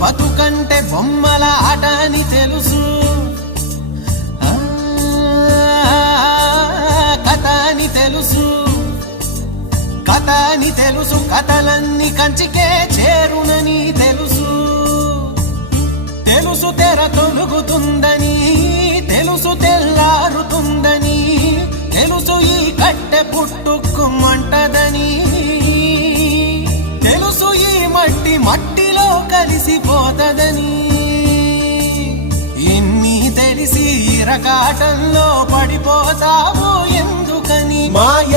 బతుకంటే బొమ్మల ఆట అని తెలుసు, కథ అని తెలుసు, కథ అని తెలుసు, కథలన్నీ కంచికే చేరునని తెలుసు. తెలుసు తెర తొలుగుతుందని, తెలుసు తెల్లారుతుందని, తెలుసు ఈ కట్టె పుట్టుకుమంటదని, తెలుసు ఈ మట్టి మట్టిలో కలిసిపోతదని. ఇన్ని తెలిసి ఇరకాటంలో పడిపోతావు ఎందుకని? మాయ